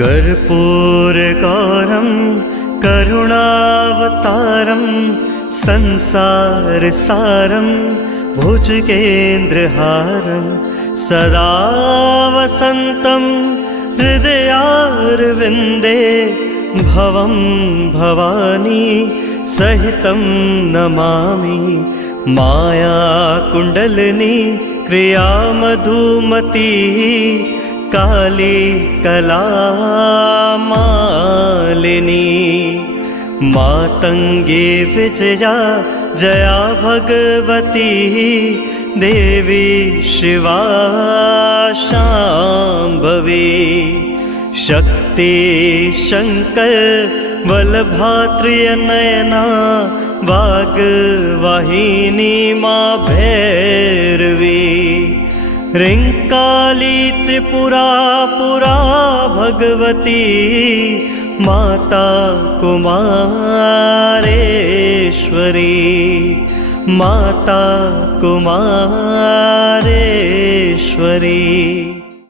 कर्पूरगौरं करुणावतारं संसारसारं भुजगेन्द्रहारं सदा वसन्तं हृदयारविन्दे भवं भवानी सहितं नमामि। मायाकुण्डलिनी क्रियामधुमती काली कलामालिनी मातङ्गी विजया जया भगवती देवी शिवा शाम्भवी। शक्ति शङ्कर बलभात्रिनयना वाग्वाहिनी मा भैरवी। ह्रीङ्काली त्रिपुरा पुरा भगवती माता कुमारेश्वरी माता कुमारेश्वरी।